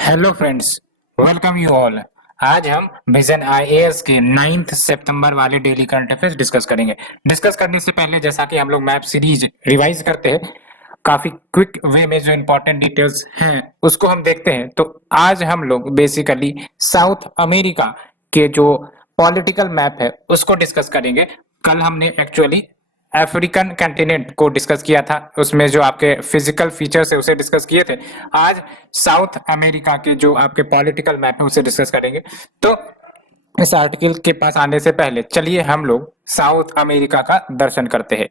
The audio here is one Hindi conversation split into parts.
Hello friends, welcome you all. आज हम विजन आईएएस के 9 सितंबर वाले डेली करंट अफेयर्स डिस्कस करेंगे। डिस्कस करने से पहले जैसा कि हम लोग मैप सीरीज रिवाइज करते हैं, काफी क्विक वे में जो इंपॉर्टेंट डिटेल्स हैं उसको हम देखते हैं। तो आज हम लोग बेसिकली साउथ अमेरिका के जो पॉलिटिकल मैप है उसको डिस्कस करेंगे। कल हमने एक्चुअली अफ्रीकन कंटिनेंट को डिस्कस किया था, उसमें जो आपके फिजिकल फीचर्स है उसे डिस्कस किए थे। आज साउथ अमेरिका के जो आपके पॉलिटिकल मैप है उसे डिस्कस करेंगे। तो इस आर्टिकल के पास आने से पहले चलिए हम लोग साउथ अमेरिका का दर्शन करते हैं।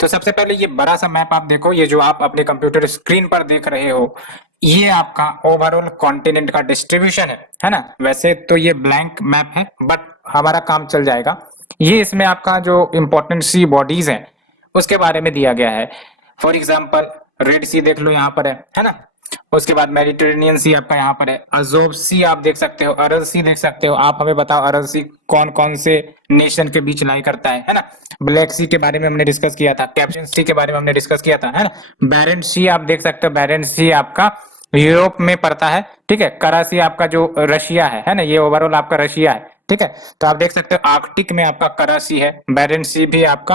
तो सबसे पहले ये बड़ा सा मैप आप देखो, ये जो आप अपने कंप्यूटर स्क्रीन पर देख रहे हो, ये आपका ओवरऑल कॉन्टिनेंट का डिस्ट्रीब्यूशन है ना। वैसे तो ये ब्लैंक मैप है बट हमारा काम चल जाएगा। ये इसमें आपका जो इंपॉर्टेंट सी बॉडीज हैं उसके बारे में दिया गया है। फॉर एग्जाम्पल रेड सी देख लो यहाँ पर है ना। उसके बाद मेडिटेरेनियन सी आपका यहाँ पर है, अजोब सी आप देख सकते हो, अरल सी देख सकते हो। आप हमें बताओ अरल सी कौन कौन से नेशन के बीच लाई करता है ना। ब्लैक सी के बारे में हमने डिस्कस किया था, कैप्शन सी के बारे में हमने डिस्कस किया था है ना। बैरेंट सी आप देख सकते हो, बैरेंट सी आपका यूरोप में पड़ता है, ठीक है। कराची आपका जो रशिया है ना, ये ओवरऑल आपका रशिया है, ठीक है। तो आप देख सकते हो आर्कटिक में आपका कराची है, बैरेंट सी भी आपका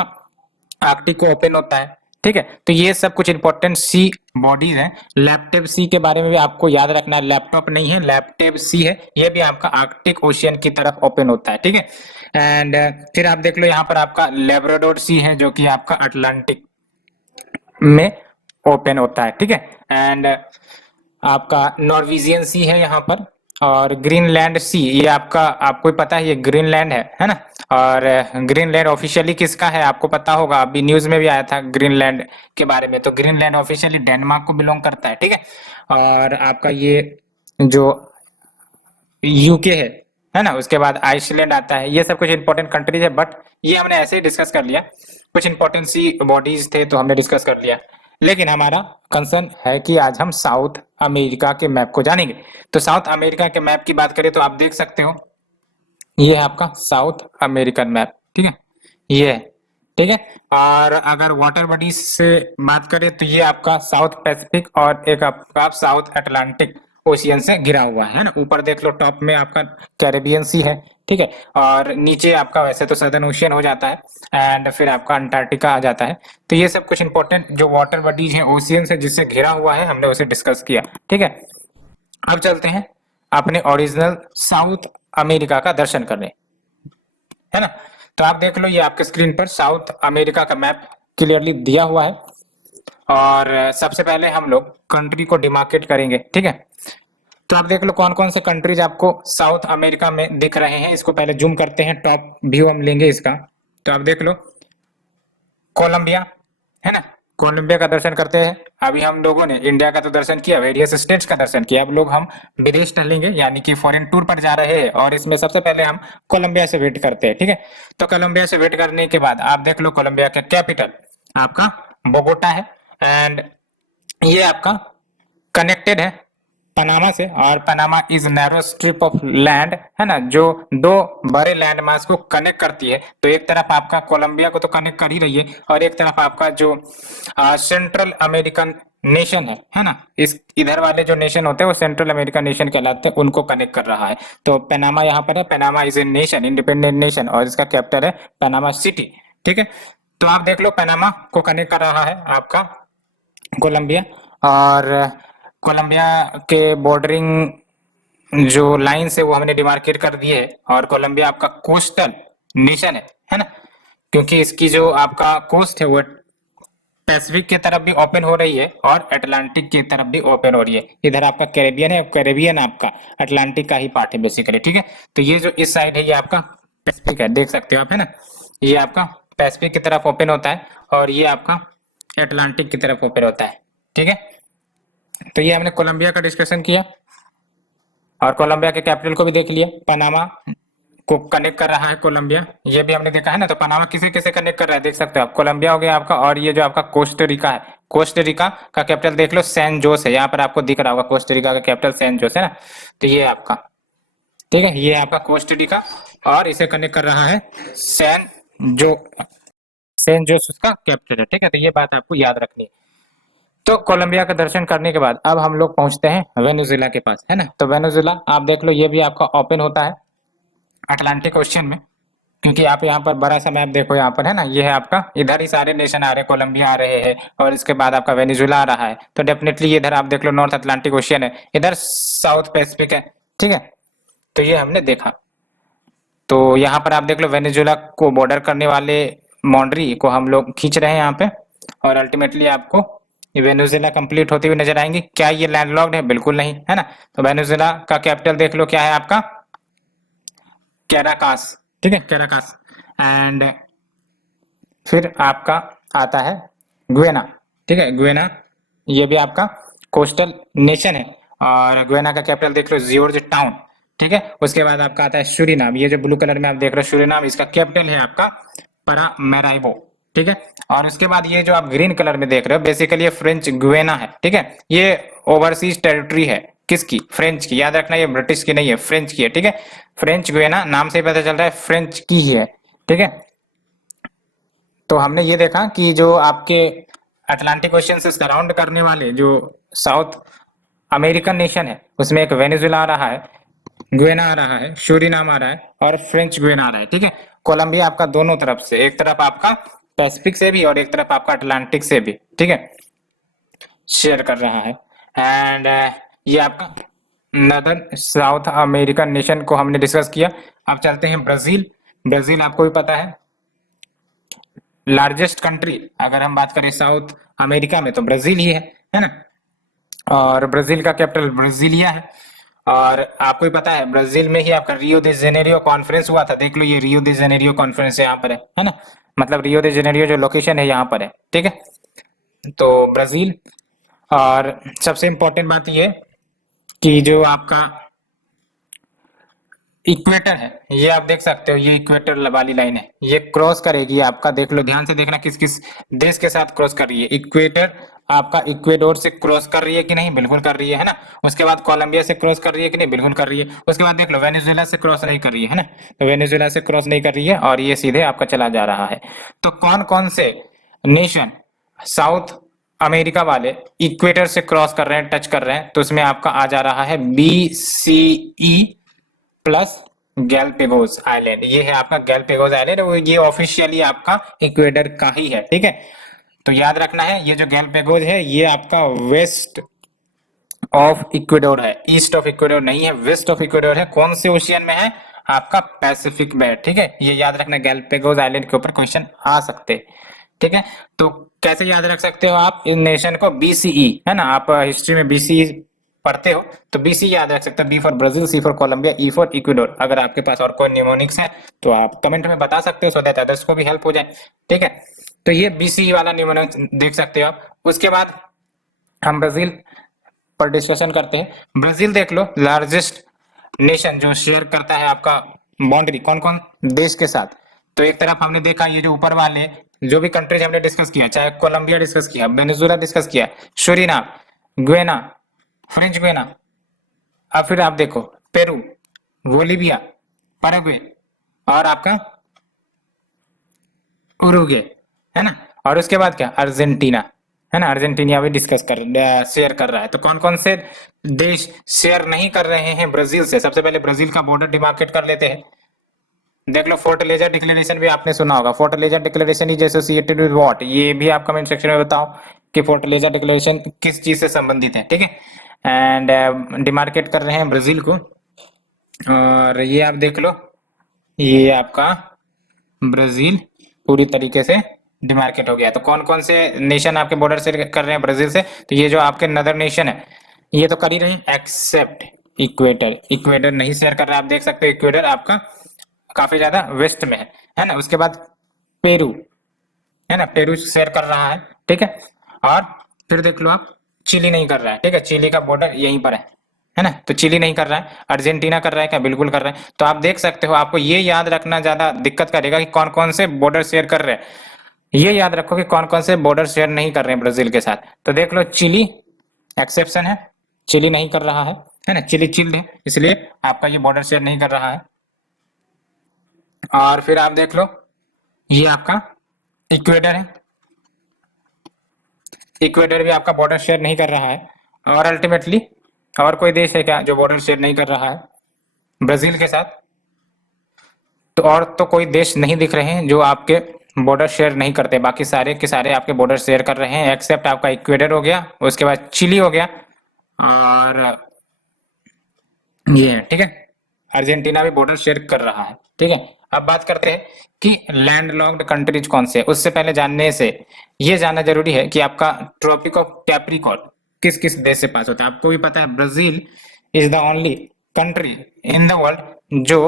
आर्कटिक को ओपन होता है, ठीक है। तो ये सब कुछ इंपॉर्टेंट सी बॉडीज हैं। लैप्टेप सी के बारे में भी आपको याद रखना है, लैपटॉप नहीं है, लैप्टेप सी है, ये भी आपका आर्कटिक ओशियन की तरफ ओपन होता है, ठीक है। एंड फिर आप देख लो यहाँ पर आपका लेब्राडोर सी है जो कि आपका अटलांटिक में ओपन होता है, ठीक है। एंड आपका नॉर्वेजियन सी है यहाँ पर, और ग्रीनलैंड सी ये आपका, आपको पता है ये ग्रीनलैंड है ना। और ग्रीनलैंड ऑफिशियली किसका है आपको पता होगा, अभी न्यूज में भी आया था ग्रीनलैंड के बारे में। तो ग्रीनलैंड ऑफिशियली डेनमार्क को बिलोंग करता है, ठीक है। और आपका ये जो यूके है ना, उसके बाद आइसलैंड आता है। ये सब कुछ इंपॉर्टेंट कंट्रीज है बट ये हमने ऐसे ही डिस्कस कर लिया, कुछ इंपॉर्टेंट सी बॉडीज थे तो हमने डिस्कस कर लिया। लेकिन हमारा कंसर्न है कि आज हम साउथ अमेरिका के मैप को जानेंगे। तो साउथ अमेरिका के मैप की बात करें तो आप देख सकते हो ये है आपका साउथ अमेरिकन मैप, ठीक है। ये है, ठीक है। और अगर वाटर बॉडीज से बात करें तो ये आपका साउथ पैसिफिक और एक आपका साउथ अटलांटिक ओशियन से घिरा हुआ है ना। ऊपर देख लो टॉप में आपका कैरेबियन सी है, ठीक है। और नीचे आपका वैसे तो सदर्न ओशियन हो जाता है एंड फिर आपका अंटार्कटिका आ जाता है। तो ये सब कुछ इंपॉर्टेंट जो वाटर बॉडीज है ओशियन से जिससे घिरा हुआ है हमने उसे डिस्कस किया, ठीक है। अब चलते हैं अपने ओरिजिनल साउथ अमेरिका का दर्शन करने, है ना। तो आप देख लो ये आपके स्क्रीन पर साउथ अमेरिका का मैप क्लियरली दिया हुआ है। और सबसे पहले हम लोग कंट्री को डिमार्केट करेंगे, ठीक है। तो आप देख लो कौन कौन से कंट्रीज आपको साउथ अमेरिका में दिख रहे हैं। इसको पहले जूम करते हैं, टॉप व्यू हम लेंगे इसका। तो आप देख लो कोलंबिया, है ना। कोलंबिया का दर्शन करते हैं। अभी हम लोगों ने इंडिया का तो दर्शन किया, वेरियस स्टेट्स का दर्शन किया, अब लोग हम विदेश टहलेंगे यानी कि फॉरेन टूर पर जा रहे हैं और इसमें सबसे पहले हम कोलंबिया से वेट करते हैं, ठीक है। तो कोलंबिया से वेट करने के बाद आप देख लो कोलंबिया का कैपिटल आपका बोगोटा है। एंड ये आपका कनेक्टेड है पनामा से, और Panama is narrow strip of land, है ना, जो दो बड़े लैंड मास को कनेक्ट करती है। तो एक तरफ आपका कोलंबिया को तो कनेक्ट कर ही रही है और एक तरफ आपका जो सेंट्रल अमेरिकन नेशन है ना, इस इधर वाले जो नेशन होते हैं वो सेंट्रल अमेरिकन नेशन कहलाते हैं, उनको कनेक्ट कर रहा है। तो पनामा यहाँ पर है, Panama is a nation, independent nation, और इसका कैपिटल है पनामा सिटी, ठीक है। तो आप देख लो पनामा को कनेक्ट कर रहा है आपका कोलंबिया। और कोलंबिया के बॉर्डरिंग जो लाइन्स है वो हमने डिमार्केट कर दिए है। और कोलंबिया आपका कोस्टल नेशन है ना, क्योंकि इसकी जो आपका कोस्ट है वो पैसिफिक की तरफ भी ओपन हो रही है और अटलांटिक की तरफ भी ओपन हो रही है। इधर आपका कैरेबियन है, कैरेबियन आपका अटलांटिक का ही पार्ट है बेसिकली, ठीक है। तो ये जो इस साइड है ये आपका पैसिफिक है, देख सकते हो आप, है ना। ये आपका पैसिफिक की तरफ ओपन होता है और ये आपका अटलांटिक की तरफ ओपन होता है, ठीक है। तो ये हमने कोलंबिया का डिस्कशन किया और कोलंबिया के कैपिटल को भी देख लिया। पनामा को कनेक्ट कर रहा है कोलंबिया, ये भी हमने देखा है ना। तो पनामा किसे किसे कनेक्ट कर रहा है देख सकते हो आप, कोलंबिया हो गया आपका, और ये जो आपका कोस्टरिका है, कोस्टरिका का कैपिटल देख लो सैन जोस है, यहाँ पर आपको दिख रहा होगा कोस्टरिका का कैपिटल सैन जोस है ना। तो ये आपका, ठीक है, ये आपका कोस्टरिका और इसे कनेक्ट कर रहा है जो सैन जोस उसका कैपिटल है, ठीक है। तो ये बात आपको याद रखनी है। तो कोलंबिया का दर्शन करने के बाद अब हम लोग पहुंचते हैं वेनेजुएला के पास, है ना। तो वेनेजुएला आप देख लो, ये भी आपका ओपन होता है अटलांटिक ओशियन में, क्योंकि आप यहाँ पर बड़ा सा मैप देखो, यहाँ पर है ना, ये है आपका, इधर ही सारे नेशन आ रहे हैं, कोलंबिया आ रहे हैं और इसके बाद आपका वेनेजुएला आ रहा है। तो डेफिनेटली इधर आप देख लो नॉर्थ अटलांटिक ओशियन है, इधर साउथ पैसिफिक है, ठीक है। तो ये हमने देखा। तो यहाँ पर आप देख लो वेनेजुएला को बॉर्डर करने वाले बाउंड्री को हम लोग खींच रहे हैं यहाँ पे, और अल्टीमेटली आपको ये वेनेजुएला कंप्लीट होती हुई नजर आएंगी। क्या ये लैंडलॉक्ड है? बिल्कुल नहीं, है ना। तो वेनेजुएला का कैपिटल देख लो क्या है आपका, कैराकास, ठीक है, कैराकास। एंड फिर आपका आता है गुयाना, ठीक है, गुयाना, ये भी आपका कोस्टल नेशन है, और गुयाना का कैपिटल देख लो जॉर्ज टाउन, ठीक है। उसके बाद आपका आता है सूरीनाम, ये जो ब्लू कलर में आप देख रहे हो सूरीनाम, इसका कैपिटल है आपका पैरामैराइबो, ठीक है। और उसके बाद ये जो आप ग्रीन कलर में देख रहे हो बेसिकली ये फ्रेंच गुयाना है, ठीक है। ये ओवरसीज टेरिटरी है, किसकी? फ्रेंच की, याद रखना ये ब्रिटिश की नहीं है, फ्रेंच की है, ठीक है। फ्रेंच गुयाना नाम से ही पता चल रहा है फ्रेंच की ही है, ठीक है। तो हमने ये देखा कि जो आपके अटलांटिक ओशियन से सराउंड करने वाले जो साउथ अमेरिकन नेशन है उसमें एक वेनेजुएला आ रहा है, गुयाना आ रहा है, सूरीनाम आ रहा है और फ्रेंच गुयाना आ रहा है, ठीक है। कोलंबिया आपका दोनों तरफ से, एक तरफ आपका पैसिफिक से भी और एक तरफ आपका अटलांटिक से भी, ठीक है, शेयर कर रहा है। एंड ये आपका नदर्न साउथ अमेरिकन नेशन को हमने डिस्कस किया। अब चलते हैं ब्राजील। ब्राजील आपको भी पता है लार्जेस्ट कंट्री, अगर हम बात करें साउथ अमेरिका में तो ब्राजील ही है ना। और ब्राजील का कैपिटल ब्राजीलिया है। और आपको ही पता है ब्राजील में ही आपका रियो दे जेनेरियो कॉन्फ्रेंस हुआ था, देख लो ये रियो दे जेनेरियो कॉन्फ्रेंस यहाँ पर है ना। मतलब रियो दे जेनेरियो जो लोकेशन है यहाँ पर है, ठीक है। तो ब्राजील, और सबसे इंपॉर्टेंट बात ये कि जो आपका इक्वेटर है, ये आप देख सकते हो, ये इक्वेटर वाली लाइन है, ये क्रॉस करेगी आपका, देख लो ध्यान से देखना किस किस देश के साथ क्रॉस कर रही है। इक्वेटर आपका इक्वेडोर से क्रॉस कर रही है कि नहीं? बिल्कुल कर रही है ना। उसके बाद कोलंबिया से क्रॉस कर रही है कि नहीं? बिल्कुल कर रही है। उसके बाद देख लो वेनेजुएला से क्रॉस नहीं कर रही है ना, तो वेनेजुएला से क्रॉस नहीं कर रही है और ये सीधे आपका चला जा रहा है। तो कौन कौन से नेशन साउथ अमेरिका वाले इक्वेटर से क्रॉस कर रहे हैं, टच कर रहे हैं? तो उसमें आपका आ जा रहा है BCE प्लस गैलपेगोस आइलैंड, ये है आपका गैलपेगोस आइलैंड, ये ऑफिशियली आपका इक्वेडर का ही है, ठीक है। तो याद रखना है ये जो गैलपेगोस है ये आपका वेस्ट ऑफ इक्वेडोर है, ईस्ट ऑफ इक्वेडोर नहीं है, वेस्ट ऑफ इक्वेडोर है। कौन से ओशियन में है? आपका पैसिफिक में, ठीक है। ये याद रखना, गैलपेगोस आइलैंड के ऊपर क्वेश्चन आ सकते, ठीक है। तो कैसे याद रख सकते हो आप इन नेशन को? BCE, है ना, आप हिस्ट्री में BCE पढ़ते हो तो BC याद रख सकते हो, B for Brazil, C for Colombia, E for Ecuador. अगर आपके पास और कोई निमोनिक्स है तो आप कमेंट में बता सकते हो, सो दैट अदर्स को भी हेल्प हो जाए, ठीक है। तो ये BCE वाला निमोनिक्स देख सकते हो आप। उसके बाद हम ब्राजील पर डिस्कशन करते हैं। ब्राजील देख लो लार्जेस्ट नेशन जो शेयर करता है आपका बाउंड्री कौन कौन देश के साथ। तो एक तरफ हमने देखा ये जो ऊपर वाले जो भी कंट्रीज हमने डिस्कस किया, चाहे कोलंबिया डिस्कस किया, वेनेजुएला डिस्कस किया, सूरीनाम, गुयाना, फ्रेंच गुयाना, अब फिर आप देखो पेरू, बोलीविया, पैराग्वे और आपका उरुग्वे, है ना। और उसके बाद क्या? अर्जेंटीना, है ना, अर्जेंटीना भी डिस्कस कर शेयर कर रहा है। तो कौन कौन से देश शेयर नहीं कर रहे हैं ब्राजील से? सबसे पहले ब्राजील का बॉर्डर डिमार्केट कर लेते हैं। देख लो फोर्टलेजर डिक्लेरेशन भी आपने सुना होगा। Fortaleza declaration is associated with what? ये भी आप कमेंट सेक्शन में बताओ कि फोर्टलेजर डिक्लेरेशन किस चीज से संबंधित है, ठीक है। एंड डिमार्केट कर रहे हैं ब्राजील को। और ये आप देख लो, ये आपका ब्राजील पूरी तरीके से डिमार्केट हो गया। तो कौन कौन से नेशन आपके बॉर्डर से कर रहे हैं ब्राजील से? तो ये जो आपके नदर नेशन है ये तो कर ही रहे हैं, एक्सेप्ट इक्वेटर। इक्वेटर नहीं शेयर कर रहा, आप देख सकते हो इक्वेटर आपका काफी ज्यादा वेस्ट में है ना। उसके बाद पेरू, है ना, पेरू शेयर कर रहा है, ठीक है। और फिर देख लो आप चिली नहीं कर रहा है, ठीक है, चिली का बॉर्डर यहीं पर है ना। तो चिली नहीं कर रहा है। अर्जेंटीना कर रहा है क्या? बिल्कुल कर रहा है। तो आप देख सकते हो, आपको ये याद रखना ज्यादा दिक्कत करेगा कि कौन कौन से बॉर्डर शेयर कर रहे हैं। ये याद रखो कि कौन कौन से बॉर्डर शेयर नहीं कर रहे हैं ब्राजील के साथ। तो देख लो चिली एक्सेप्शन है, चिली नहीं कर रहा है ना, चिली चिल्ड है इसलिए आपका ये बॉर्डर शेयर नहीं कर रहा है। और फिर आप देख लो ये आपका इक्वेडर है, इक्वेटर भी आपका बॉर्डर शेयर नहीं कर रहा है। और अल्टीमेटली और कोई देश है क्या जो बॉर्डर शेयर नहीं कर रहा है ब्राजील के साथ? तो और तो कोई देश नहीं दिख रहे हैं जो आपके बॉर्डर शेयर नहीं करते, बाकी सारे के सारे आपके बॉर्डर शेयर कर रहे हैं एक्सेप्ट आपका इक्वेटर हो गया, उसके बाद चिली हो गया, और ये है, ठीक है। अर्जेंटीना भी बॉर्डर शेयर कर रहा है, ठीक है। अब बात करते हैं कि लैंडलॉक्ड कंट्रीज कौन से, उससे पहले जानने से ये जानना जरूरी है कि आपका ट्रॉपिक ऑफ कैप्रिकॉर्न किस किस देश से पास होता है। आपको भी पता है Brazil is the only country in the world जो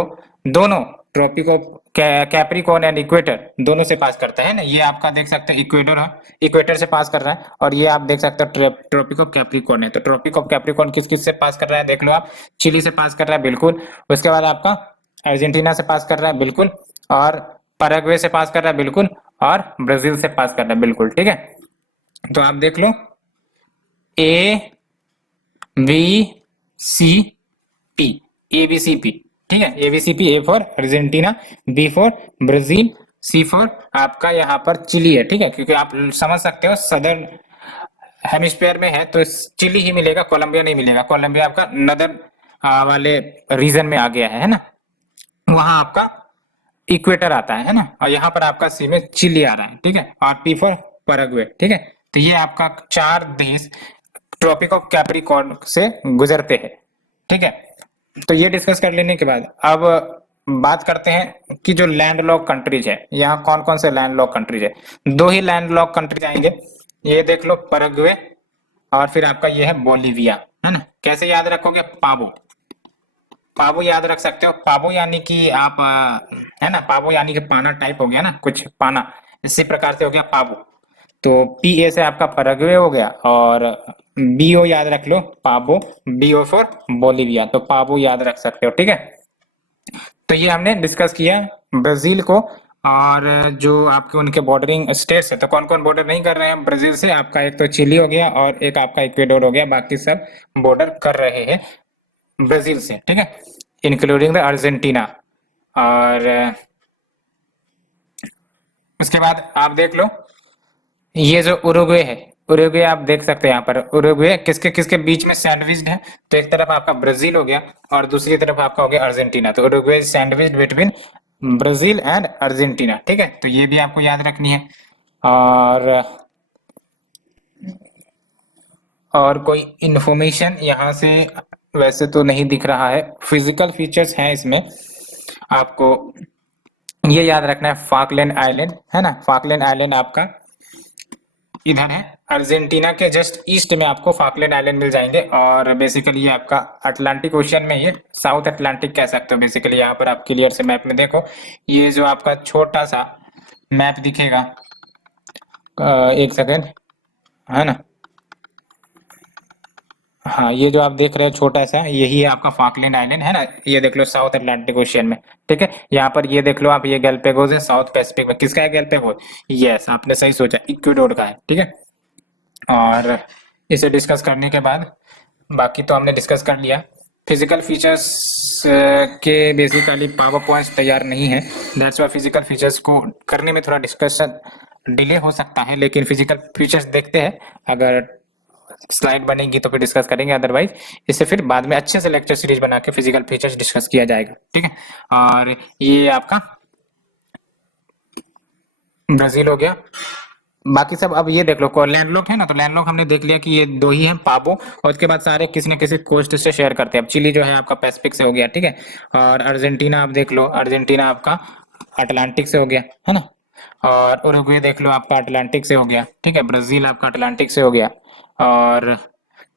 दोनों tropic of Capricorn and equator दोनों से पास करता है ना। ये आपका देख सकते हैं इक्वेटर है, इक्वेटर से पास कर रहा है, और ये आप देख सकते हो ट्रॉपिक ऑफ कैप्रिकॉर्न है। तो ट्रॉपिक ऑफ कैप्रिकॉर्न किस किस से पास कर रहा है देख लो आप। चिली से पास कर रहा है बिल्कुल, उसके बाद आपका अर्जेंटीना से पास कर रहा है बिल्कुल, और पैराग्वे से पास कर रहा है बिल्कुल, और ब्राजील से पास कर रहा है बिल्कुल, ठीक है। तो आप देख लो A B C P, A B C P, ठीक है। A B C P, A for Argentina, B for Brazil, C for आपका यहाँ पर चिली है, ठीक है। क्योंकि आप समझ सकते हो सदर्न हेमिस्फीयर में है तो चिली ही मिलेगा, कोलंबिया नहीं मिलेगा। कोलंबिया आपका नदर्न वाले रीजन में आ गया है ना, वहां आपका इक्वेटर आता है ना, और यहाँ पर आपका सी में चिली आ रहा है, ठीक है। और पी फॉर पैराग्वे, ठीक है। तो ये आपका चार देश ट्रॉपिक ऑफ कैप्रिकॉर्न से गुजरते हैं, ठीक है। तो ये डिस्कस कर लेने के बाद अब बात करते हैं कि जो लैंडलॉक कंट्रीज है, यहाँ कौन कौन से लैंडलॉक कंट्रीज है। दो ही लैंडलॉक कंट्रीज आएंगे, ये देख लो पैराग्वे, और फिर आपका ये है बोलिविया, है ना। कैसे याद रखोगे? पाबो, पाबो याद रख सकते हो। पाबो यानी कि आप है ना, पाबो यानी कि पाना टाइप हो गया ना, कुछ पाना, इसी प्रकार से हो गया पाबो। तो पी ए से आपका पैराग्वे हो गया, और बी ओ याद रख लो पाबो, बी ओ फॉर बोलिविया, तो पाबो याद रख सकते हो, ठीक है। तो ये हमने डिस्कस किया ब्राजील को, और जो आपके उनके बॉर्डरिंग स्टेट्स है, तो कौन कौन बॉर्डर नहीं कर रहे हैं ब्राजील से, आपका एक तो चिली हो गया और एक आपका इक्वेडोर हो गया, बाकी सब बॉर्डर कर रहे हैं ब्राजील से, ठीक है, इंक्लूडिंग द अर्जेंटीना। और उसके बाद आप देख लो ये जो उरुग्वे है, उरुग्वे आप देख सकते हैं यहाँ पर, उरुग्वे किसके किसके बीच में सैंडविच्ड है, तो एक तरफ आपका ब्राजील हो गया और दूसरी तरफ आपका हो गया अर्जेंटीना। तो Uruguay sandwiched between Brazil and Argentina, ठीक है। तो ये भी आपको याद रखनी है। और कोई इंफॉर्मेशन यहाँ से वैसे तो नहीं दिख रहा है, फिजिकल फीचर्स हैं इसमें, आपको ये याद रखना है। फाकलैंड आइलैंड है ना, फाकलैंड आइलैंड आपका इधर है, अर्जेंटीना के जस्ट ईस्ट में आपको फाकलैंड आइलैंड मिल जाएंगे, और बेसिकली ये आपका अटलांटिक ओशियन में, ये साउथ अटलांटिक कह सकते हो बेसिकली। यहाँ पर आप क्लियर से मैप में देखो, ये जो आपका छोटा सा मैप दिखेगा, एक सेकेंड, है ना, हाँ ये जो आप देख रहे हो छोटा सा, यही है आपका फाकलैंड आइलैंड, है ना। ये देख लो साउथ अटलांटिक ओशियन में, ठीक है। यहाँ पर ये देख लो आप, ये गैलापागोस है साउथ पैसिफिक में। किसका है गैलापागोस? यस, आपने सही सोचा, इक्वाडोर का है, ठीक है। और इसे डिस्कस करने के बाद बाकी तो हमने डिस्कस कर लिया। फिजिकल फीचर्स के बेसिकली पावर पॉइंट्स तैयार नहीं है, दैट्स वाई फिजिकल फीचर्स को करने में थोड़ा डिस्कशन डिले हो सकता है, लेकिन फिजिकल फीचर्स देखते हैं, अगर स्लाइड बनेगी तो फिर डिस्कस करेंगे, अदरवाइज इसे फिर बाद में अच्छे से लेक्चर सीरीज बना के फिजिकल फीचर्स डिस्कस किया जाएगा, ठीक है। और ये आपका ब्राजील हो गया, बाकी सब अब ये देख लो लैंडलॉक है ना, तो लैंडलॉक हमने देख लिया कि ये दो ही हैं, पाबो, और उसके बाद सारे किसी न किसी कोस्ट से शेयर करते हैं। अब चिली जो है आपका पैसिफिक से हो गया, ठीक है। और अर्जेंटीना आप देख लो, अर्जेंटीना आपका अटलांटिक से हो गया, है ना। और उरुग्वे देख लो आपका अटलांटिक से हो गया, ठीक है। ब्राजील आपका अटलांटिक से हो गया, और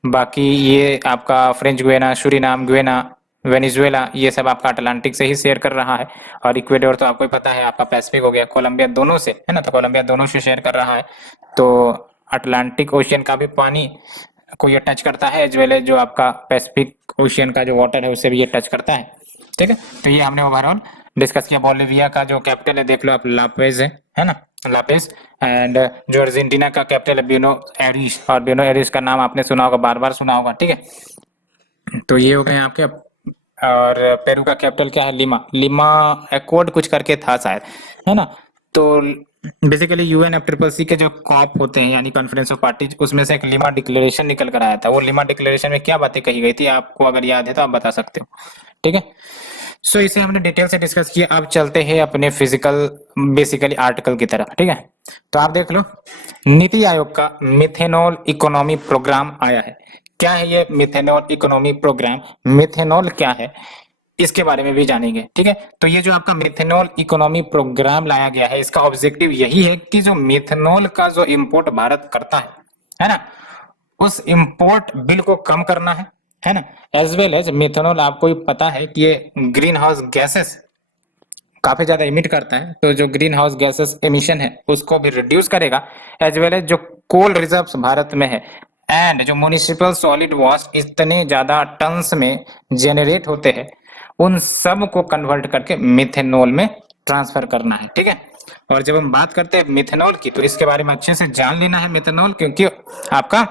बाकी ये आपका French Guiana, Suriname, Guyana, Venezuela, ये सब आपका अटलांटिक से ही शेयर कर रहा है। और इक्वेडोर तो आपको ही पता है आपका पैसिफिक हो गया, कोलंबिया दोनों से, है ना, तो कोलंबिया दोनों से शेयर कर रहा है। तो अटलांटिक ओशियन का भी पानी को ये टच करता है, एज वेल एज जो आपका पैसिफिक ओशियन का जो वाटर है उससे भी ये टच करता है, ठीक है। तो ये हमने ओवरऑल डिस्कस किया। बोलिविया का जो कैपिटल है देख लो आप, लापेज है ना, लापेज। एंड जो अर्जेंटीना का कैपिटल है ब्यूनो एरिस, और ब्यूनो एरिस का नाम आपने सुना होगा, बार बार सुना होगा, ठीक है। तो ये हो गए आपके। और पेरू का कैपिटल क्या है? लिमा, लिमा एक्वाड कुछ करके था शायद, है ना। तो बेसिकली यूएनएफसीसीसी के जो कॉप होते हैं यानी कॉन्फ्रेंस ऑफ पार्टीज, उसमें से एक लिमा डिक्लेरेशन निकल कर आया था। वो लिमा डिक्लेरेशन में क्या बातें कही गई थी, आपको अगर याद है तो आप बता सकते हो। ठीक है, सो इसे हमने डिटेल से डिस्कस किया। अब चलते हैं अपने फिजिकल बेसिकली आर्टिकल की तरफ। ठीक है, तो आप देख लो, नीति आयोग का मिथेनॉल इकोनॉमी प्रोग्राम आया है। क्या है ये मिथेनॉल इकोनॉमी प्रोग्राम? मिथेनॉल क्या है इसके बारे में भी जानेंगे। ठीक है, तो ये जो आपका मिथेनॉल इकोनॉमी प्रोग्राम लाया गया है, इसका ऑब्जेक्टिव यही है कि जो मिथेनॉल का जो इंपोर्ट भारत करता है ना, उस इंपोर्ट बिल को कम करना है ना। एज वेल एज मिथेनॉल, आपको भी पता है कि ये ग्रीन हाउस गैसेस काफी ज्यादा इमिट करता है, तो जो ग्रीन हाउस गैसेस एमिशन है उसको भी रिड्यूस करेगा। एज वेल एज जो कोल रिजर्व्स भारत में है एंड जो म्युनिसिपल सॉलिड वेस्ट इतने ज्यादा टन्स में जेनरेट होते हैं, उन सब को कन्वर्ट करके मिथेनॉल में ट्रांसफर करना है। ठीक है, और जब हम बात करते हैं मिथेनॉल की, तो इसके बारे में अच्छे से जान लेना है मिथेनॉल, क्योंकि आपका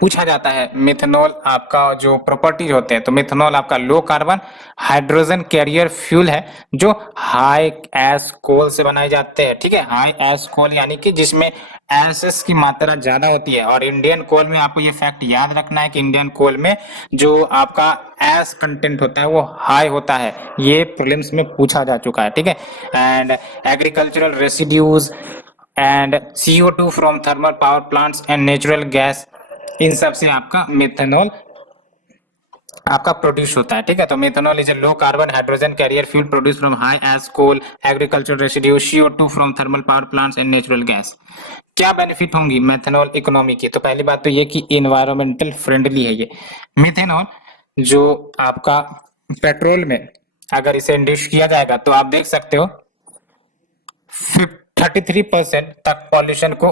पूछा जाता है मिथेनॉल आपका जो प्रॉपर्टीज होते हैं। तो मिथेनॉल आपका low carbon hydrogen carrier fuel है जो हाई एस कोल से बनाए जाते हैं। ठीक है, हाई एस कोल यानी कि जिसमें एसएस की मात्रा ज्यादा होती है। और इंडियन कोल में आपको ये फैक्ट याद रखना है कि इंडियन कोल में जो आपका एस कंटेंट होता है वो हाई होता है। ये प्रीलिम्स में पूछा जा चुका है। ठीक है, and agricultural residues and CO2 from thermal power plants and natural gas, इन सब से आपका मिथेनॉल आपका प्रोड्यूस होता है। ठीक है, तो methanol is a low carbon hydrogen carrier fuel produce from high ash coal agriculture residue CO2 from thermal power plants and natural gas. क्या बेनिफिट होंगी मेथनॉल इकोनॉमी की? तो पहली बात तो ये कि इन्वायरमेंटल फ्रेंडली है ये मिथेनॉल। जो आपका पेट्रोल में अगर इसे इंड्यूस किया जाएगा तो आप देख सकते हो 33% तक पॉल्यूशन को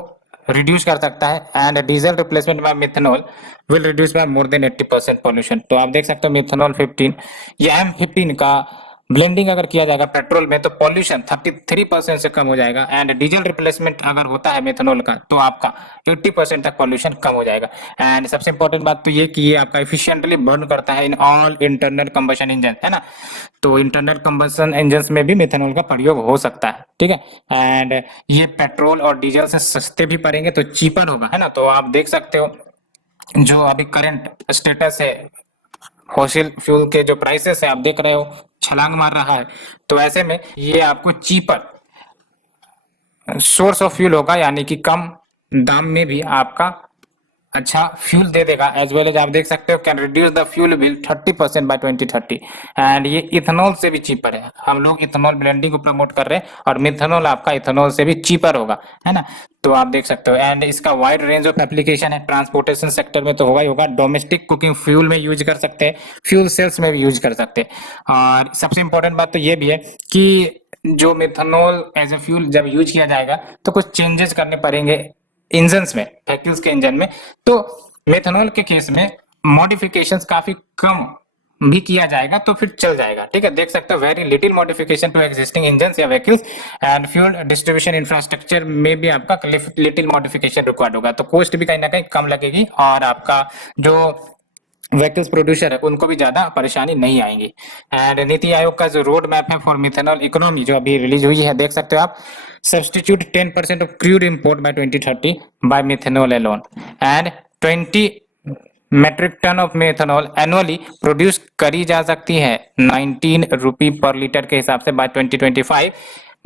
रिड्यूस कर सकता है and diesel replacement bye methanol will reduce by more than 80% pollution. तो आप देख सकते हो मिथेनॉल 15 या M15 का ब्लेंडिंग अगर किया जाएगा पेट्रोल में तो पॉल्यूशन 33% से कम हो जाएगा एंड डीजल रिप्लेसमेंट अगर होता है मिथेनॉल का तो आपका 80% तक पॉल्यूशन कम हो जाएगा। एंड सबसे इंपॉर्टेंट बात तो ये कि ये आपका एफिशिएंटली बर्न करता है in all internal combustion engine, है ना। तो इंटरनल कंबशन इंजन में भी मिथेनॉल का प्रयोग हो सकता है। ठीक है, एंड ये पेट्रोल और डीजल से सस्ते भी पड़ेंगे, तो चीपर होगा, है ना। तो आप देख सकते हो जो अभी करंट स्टेटस है फॉसिल फ्यूल के जो प्राइसेस है आप देख रहे हो छलांग मार रहा है, तो ऐसे में ये आपको चीपर सोर्स ऑफ फ्यूल होगा, यानी कि कम दाम में भी आपका अच्छा फ्यूल दे देगा। एज वेल एज आप देख सकते हो can reduce the fuel bill 30% by 2030 and ये इथेनॉल से भी चीपर है। हम लोग इथेनॉल ब्लेंडिंग को प्रमोट कर रहे हैं और मिथेनॉल आपका इथेनॉल से भी चीपर होगा, है ना। तो आप देख सकते हो एंड इसका वाइड रेंज ऑफ एप्लीकेशन है। ट्रांसपोर्टेशन सेक्टर में तो होगा ही होगा, डोमेस्टिक कुकिंग फ्यूल में यूज कर सकते हैं, फ्यूल सेल्स में भी यूज कर सकते हैं। और सबसे इंपॉर्टेंट बात तो ये भी है कि जो मिथेनॉल एज ए फ्यूल जब यूज किया जाएगा तो कुछ चेंजेस करने पड़ेंगे इंजन्स में, व्हीकल्स के इंजन में। तो मेथनॉल के केस में मॉडिफिकेशंस काफी कम भी किया जाएगा तो फिर चल जाएगा। ठीक है, देख सकते हो very little modification to existing engines या vehicles and fuel distribution infrastructure में भी आपका लिटिल मॉडिफिकेशन रिक्वायर्ड होगा, तो कॉस्ट भी कहीं ना कहीं कम लगेगी और आपका जो व्हीकल्स प्रोड्यूसर है उनको भी ज्यादा परेशानी नहीं आएंगी। एंड नीति आयोग का जो रोड मैप है फॉर मिथेनॉल इकोनॉमी जो अभी रिलीज हुई है, देख सकते हो आप, substitute 10% of crude import by 2030 by methanol alone and 20 metric ton of methanol annually produce करी जा सकती है 19 रुपी पर लीटर के हिसाब से by 2025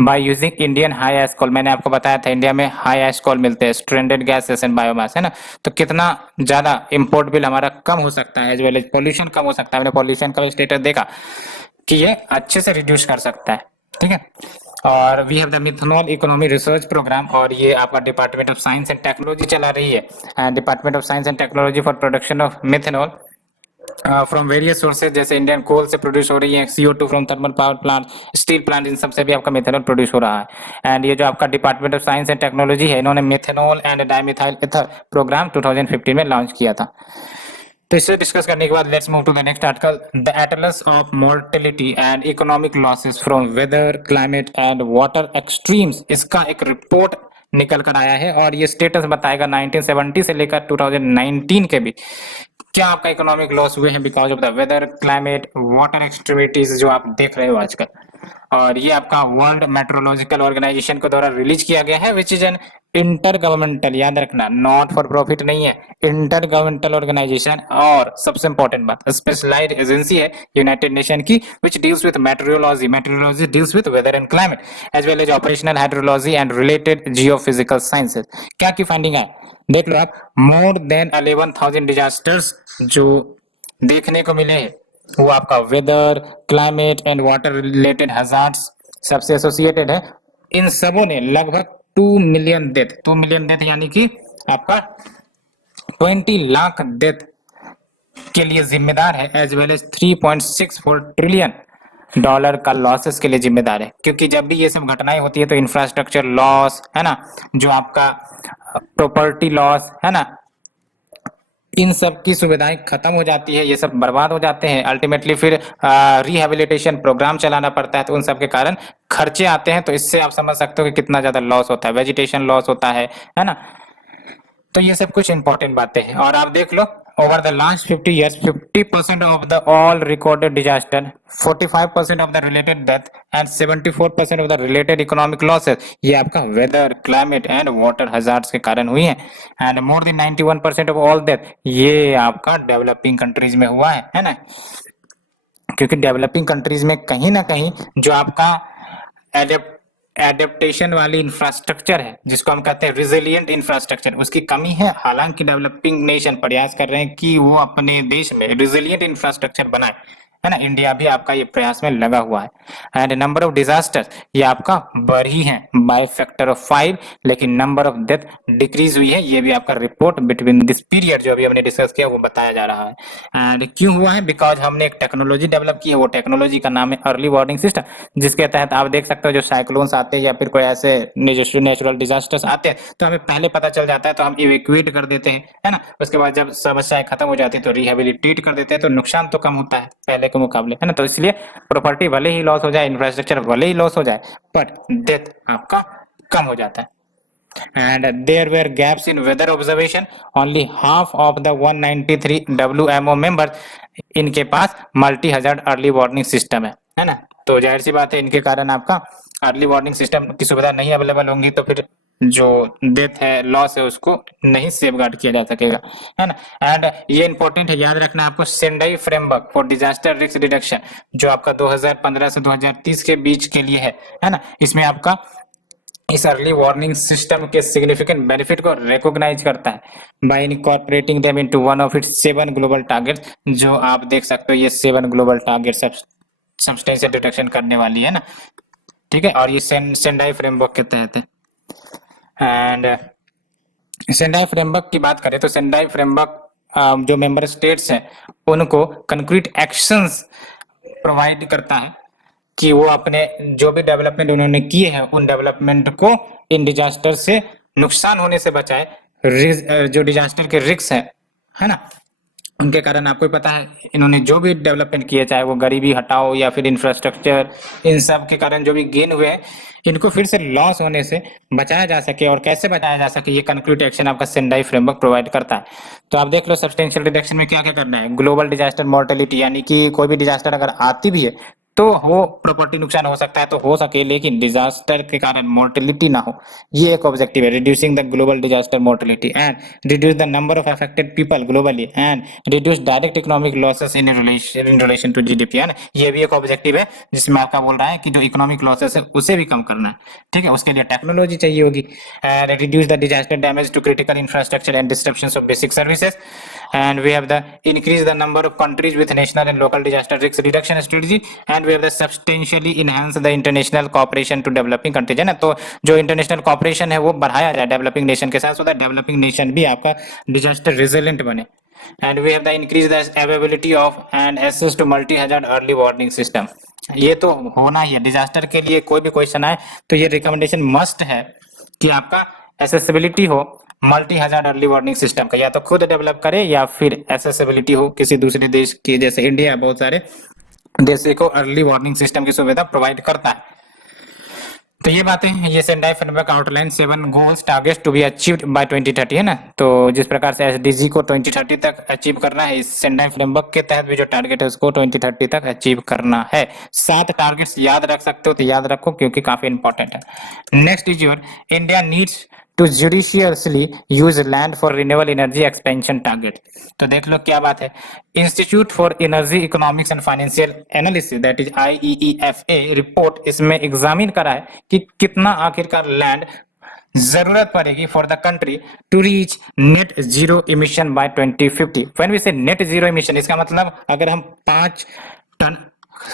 by using Indian high ash coal. मैंने आपको बताया था इंडिया में हाई एश कोल मिलते हैं, स्ट्रेंडेड गैसेस एंड बायोमास, है ना। तो कितना ज्यादा इंपोर्ट बिल हमारा कम हो सकता है, एज वेल एज पॉल्यूशन कम हो सकता है। मैंने पॉल्यूशन का स्टेटस देखा कि ये अच्छे से रिड्यूस कर सकता है। ठीक है, और we have the methanol economy research programme और ये आपका department of science and technology चला रही है and department of science and technology for production of methanol from various sources, जैसे इंडियन कोल से प्रोड्यूस हो रही है, CO2 from thermal power plant, steel plant, इन सब से भी आपका मिथेनॉल प्रोड्यूस हो रहा है। एंड ये जो आपका department of science and technology है, इन्होंने methanol and dimethyl ether program 2015 में लॉन्च किया था। तो इसे डिस्कस करने के बाद let's move to the next article, the atlas of mortality and economic losses from weather climate and water extremes. इसका एक रिपोर्ट निकल कर आया है और ये स्टेटस बताएगा 1970 से लेकर 2019 के भी क्या आपका इकोनॉमिक लॉस हुए हैं because of the weather climate water extremities जो आप देख रहे हो आजकल। और ये आपका वर्ल्ड मेट्रोलॉजिकल ऑर्गेनाइजेशन के द्वारा रिलीज किया गया है, which is an inter governmental, याद रखना नॉट फॉर प्रॉफिट नहीं है, इंटर गवर्नमेंटल ऑर्गेनाइजेशन, और सबसे इंपॉर्टेंट बात स्पेशलाइज्ड एजेंसी है यूनाइटेड नेशन की, which deals with meteorology, meteorology deals with weather and climate as well as operational hydrology and related geophysical sciences. क्या की फाइंडिंग है देख लो आप, मोर देन 11,000 डिजास्टर्स जो देखने को मिले हैं वो आपका weather, climate and water related hazards सबसे एसोसिएटेड है। इन सबों ने लगभग 2 मिलियन डेथ, 2 मिलियन डेथ यानी कि आपका 20 लाख डेथ के लिए जिम्मेदार है, as well as 3.64 trillion dollar का लॉसेस के लिए जिम्मेदार है। क्योंकि जब भी ये सब घटनाएं होती है तो इंफ्रास्ट्रक्चर लॉस है ना, जो आपका प्रॉपर्टी लॉस है ना, इन सब की सुविधाएं खत्म हो जाती है, ये सब बर्बाद हो जाते हैं। अल्टीमेटली फिर रिहेबिलिटेशन प्रोग्राम चलाना पड़ता है, तो उन सब के कारण खर्चे आते हैं। तो इससे आप समझ सकते हो कि कितना ज्यादा लॉस होता है, वेजिटेशन लॉस होता है ना। तो ये सब कुछ इंपॉर्टेंट बातें हैं। और आप देख लो over the last 50 years 50% of the all recorded disaster, 45% of the related death and 74% of the related economic losses ये आपका weather, climate and water hazards के कारण हुई है। And more than 91% of all death ये आपका डेवलपिंग कंट्रीज में हुआ है ना। क्योंकि डेवलपिंग कंट्रीज में कहीं ना कहीं जो आपका एडेप्टेशन वाली इंफ्रास्ट्रक्चर है, जिसको हम कहते हैं रिजिलियंट इंफ्रास्ट्रक्चर, उसकी कमी है। हालांकि डेवलपिंग नेशन प्रयास कर रहे हैं कि वो अपने देश में रिजिलियंट इंफ्रास्ट्रक्चर बनाए, है ना। इंडिया भी आपका ये प्रयास में लगा हुआ है। एंड नंबर ऑफ डिजास्टर्स ये आपका बढ़ ही है बाय फैक्टर ऑफ 5, लेकिन नंबर ऑफ डेथ डिक्रीज हुई है। ये भी आपका रिपोर्ट बिटवीन दिस पीरियड जो अभी हमने डिस्कस किया वो बताया जा रहा है। एंड क्यों हुआ है, बिकॉज हमने एक टेक्नोलॉजी डेवलप की है, वो टेक्नोलॉजी का नाम है अर्ली वार्निंग सिस्टम, जिसके तहत आप देख सकते हो जो साइक्लोन्स आते हैं या फिर कोई ऐसे नेचुरल डिजास्टर्स आते हैं तो हमें पहले पता चल जाता है, तो हम इवैक्यूएट कर देते हैं, है ना। उसके बाद जब समस्याएं खत्म हो जाती है तो रिहेबिलिटेट कर देते हैं, तो नुकसान तो कम होता है पहले के मुकाबले, है ना। तो इसलिए प्रॉपर्टी भले ही लॉस हो जाए, इंफ्रास्ट्रक्चर भले ही लॉस हो जाए, बट डेथ आपका कम हो जाता है। And there were gaps in weather observation. Only half of the 193 WMO members इनके पास multi hazard early warning system है ना। तो जाहिर सी बात है इनके कारण आपका अर्ली वार्निंग सिस्टम की सुविधा नहीं अवेलेबल होंगी, तो फिर जो डेथ है, लॉस है, उसको नहीं सेफगार्ड किया जा सकेगा, है ना। एंड ये इंपॉर्टेंट है, याद रखना आपको, Sendai framework for disaster risk reduction जो आपका 2015 से 2030 के बीच के लिए है ना। इसमें आपका इस अर्ली वार्निंग सिस्टम के सिग्निफिकेंट बेनिफिट को रिकॉग्नाइज करता है bye incorporating them into one of its 7 global targets, जो आप देख सकते हो ये 7 ग्लोबल टारगेट्स सब्सटेंशियल रिडक्शन करने वाली है ना, ठीक है। और ये सेंडाई फ्रेमवर्क के तहत है। एंड सेंडाई फ्रेमवर्क की बात करें तो सेंडाई फ्रेमवर्क जो मेंबर स्टेट्स हैं उनको कंक्रीट एक्शंस प्रोवाइड करता है कि वो अपने जो भी डेवलपमेंट उन्होंने किए हैं उन डेवलपमेंट को इन डिजास्टर से नुकसान होने से बचाए। जो डिजास्टर के रिस्क है ना, उनके कारण आपको पता है इन्होंने जो भी डेवलपमेंट किए, चाहे वो गरीबी हटाओ या फिर इंफ्रास्ट्रक्चर, इन सब के कारण जो भी गेन हुए हैं इनको फिर से लॉस होने से बचाया जा सके। और कैसे बचाया जा सके, ये कंक्रीट एक्शन आपका सेंडाई फ्रेमवर्क प्रोवाइड करता है। तो आप देख लो सब्सटेंशियल रिडक्शन में क्या क्या करना है। ग्लोबल डिजास्टर मोर्टेलिटी, यानी कि कोई भी डिजास्टर अगर आती भी है तो हो प्रॉपर्टी नुकसान हो सकता है तो हो सके, लेकिन डिजास्टर के कारण मोर्टेलिटी ना हो, ये एक ऑब्जेक्टिव है। Reducing the global disaster mortality and reduce the number of affected people globally and reduce direct economic losses in relation to GDP, है ना। ये भी एक ऑब्जेक्टिव है जिसमें आपका बोल रहा है कि जो इकोनॉमिक लॉसेस है उसे भी कम करना है, ठीक है। उसके लिए टेक्नोलॉजी चाहिए होगी। And reduce the disaster damage to critical infrastructure and disruptions of basic services and we have the increase the number of countries with national and local disaster risk reduction strategy and we have the substantially enhance the international cooperation to developing countries, है ना। तो जो इंटरनेशनल कॉपरेशन है वो बढ़ाया जाए डेवलपिंग नेशन के साथ, सो दैट डेवलपिंग नेशन भी आपका डिजास्टर रेजिलिएंट बने। And we have the increase the availability of and access to multi hazard early warning system. ये तो होना ही है, डिजास्टर के लिए कोई भी क्वेश्चन आए तो ये रिकमेंडेशन मस्ट है कि आपका एक्सेसिबिलिटी हो multi hazard early warning system का, या तो खुद डेवलप करे या फिर एक्सेसिबिलिटी हो किसी दूसरे देश की, जैसे इंडिया बहुत सारे देश को अर्ली वार्निंग सिस्टम की सुविधा प्रोवाइड करता है। तो ये बातें हैं, ये Sendai framework outline 7 goals targets to be achieved by 2030 है ना। तो जिस प्रकार से एसडीजी को 2030 तक अचीव करना है, इस सेंडाई फ्रेमवर्क के तहत भी जो टारगेट है उसको 2030 तक अचीव करना है। 7 टारगेट्स याद रख सकते हो तो याद रखो क्योंकि काफी इंपॉर्टेंट है। Next is your India needs to judiciously use land for renewable energy expansion target। तो देख लो क्या बात है, institute for energy economics and financial analysis that is IEEFA report इसमें एग्जामिन करा है कि कितना आखिरकार लैंड जरूरत पड़ेगी for the country to reach net zero emission by 2050। When we say net zero emission, इसका मतलब अगर हम 5 टन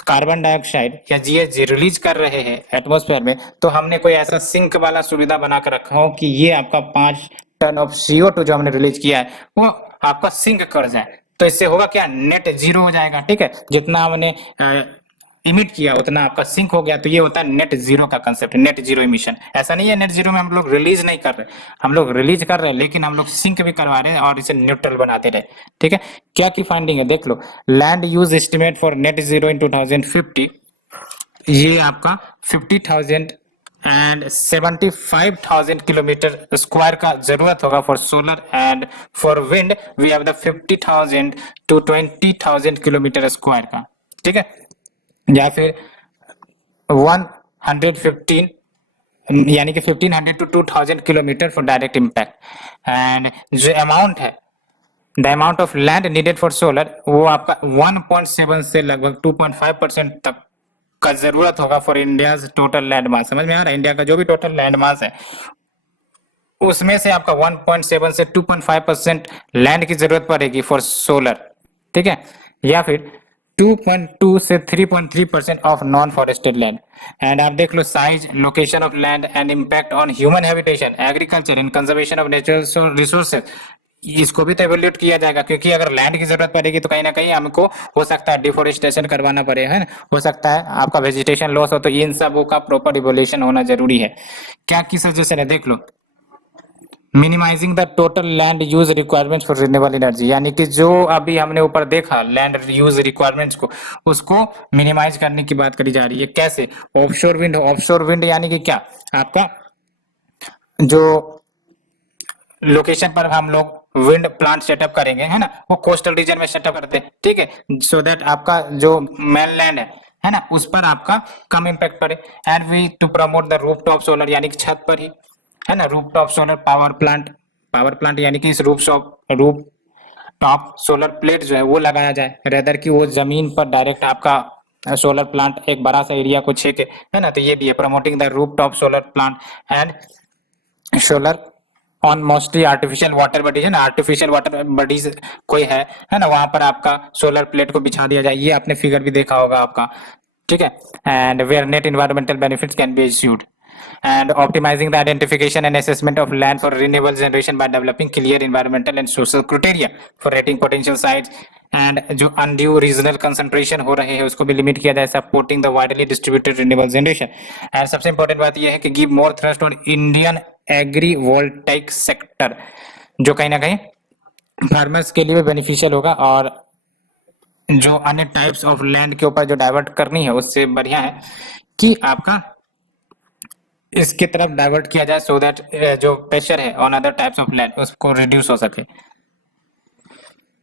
कार्बन डाइऑक्साइड या जीएच रिलीज कर रहे हैं एटमॉस्फेयर में, तो हमने कोई ऐसा सिंक वाला सुविधा बना कर रखा हो कि ये आपका 5 टन ऑफ CO2 जो हमने रिलीज किया है वो आपका सिंक कर जाए। तो इससे होगा क्या, नेट जीरो हो जाएगा। ठीक है, जितना हमने इमिट किया उतना आपका सिंक हो गया। तो ये होता है नेट जीरो का कंसेप्ट, नेट जीरो इमिशन। ऐसा नहीं है नेट जीरो में हम लोग रिलीज नहीं कर रहे, हम लोग रिलीज कर रहे हैं लेकिन हम लोग सिंक भी करवा रहे हैं और इसे न्यूट्रल बनाते रहे। ठीक है, क्या की फाइंडिंग है देख लो, land use estimate for net zero in 2050, ये आपका 50,000 एंड 75,000 किलोमीटर स्क्वायर का जरूरत होगा for solar, and for wind we have the 50,000 to 20,000 kilometre square का। ठीक है, या फिर 115 यानी कि 1500 to 2000 kilometre for direct impact. And जो अमाउंट है, the amount of land needed for solar, वो आपका 1.7 से लगभग 2.5% तक का जरूरत होगा for India's total land mass. समझ में आ रहा है, इंडिया का जो भी टोटल लैंड मास है उसमें से आपका 1.7 से 2.5% लैंड की जरूरत पड़ेगी फॉर सोलर। ठीक है, या फिर 2.2 से 3.3% of non forested land. And आप देख लो size, location of land and impact on human habitation, agriculture and conservation of natural resources, इसको भी तो एवेल्यूट किया जाएगा क्योंकि अगर लैंड की जरूरत पड़ेगी तो कहीं ना कहीं हमको हो सकता है डिफोरेस्टेशन करवाना पड़े, है ना, हो सकता है आपका वेजिटेशन लॉस हो, तो इन सब का प्रॉपर इवोल्यूशन होना जरूरी है। क्या की सजेशन है देख लो, minimising the total land use requirements for renewable energy, यानी कि जो अभी हमने ऊपर देखा लैंड यूज रिक्वायरमेंट्स को, उसको मिनिमाइज करने की बात करी जा रही है। कैसे, ऑफशोर विंड, ऑफशोर विंड यानी कि क्या, आपका जो लोकेशन पर हम लोग विंड प्लांट सेटअप करेंगे, है ना, वो कोस्टल रीजन में सेटअप करते हैं। ठीक है, सो दैट आपका जो मेन लैंड है ना, उस पर आपका कम इम्पैक्ट पड़े। And we to promote the rooftop solar, यानी कि छत पर ही, है ना, rooftop solar power plant, power plant यानी कि इस रूफ टॉप सोलर प्लेट जो है वो लगाया जाए, रेदर की वो जमीन पर डायरेक्ट आपका सोलर प्लांट एक बड़ा सा एरिया को छेके, है ना। तो ये भी है, promoting the roof top solar plant and solar on mostly artificial water bodies, है ना, आर्टिफिशियल वाटर बॉडीज कोई है ना, वहां पर आपका सोलर प्लेट को बिछा दिया जाए। ये आपने फिगर भी देखा होगा आपका। ठीक है, and where net environmental benefits can be issued, and optimizing the identification and assessment of land for renewable generation by developing clear environmental and social criteria for rating potential sites, and जो undue regional concentration हो रहे हैं उसको भी लिमिट किया जाए, supporting the widely distributed renewable generation। and सबसे important बात यह है कि give more thrust on Indian agrivoltaic sector, जो कहीं ना कहीं फार्मर्स के लिए बेनिफिशियल होगा और जो अन्य टाइप्स ऑफ लैंड के ऊपर जो डाइवर्ट करनी है उससे बढ़िया है कि आपका इसके तरफ डाइवर्ट किया जाए, सो दैट जो प्रेशर है on other types of land उसको रिड्यूस हो सके।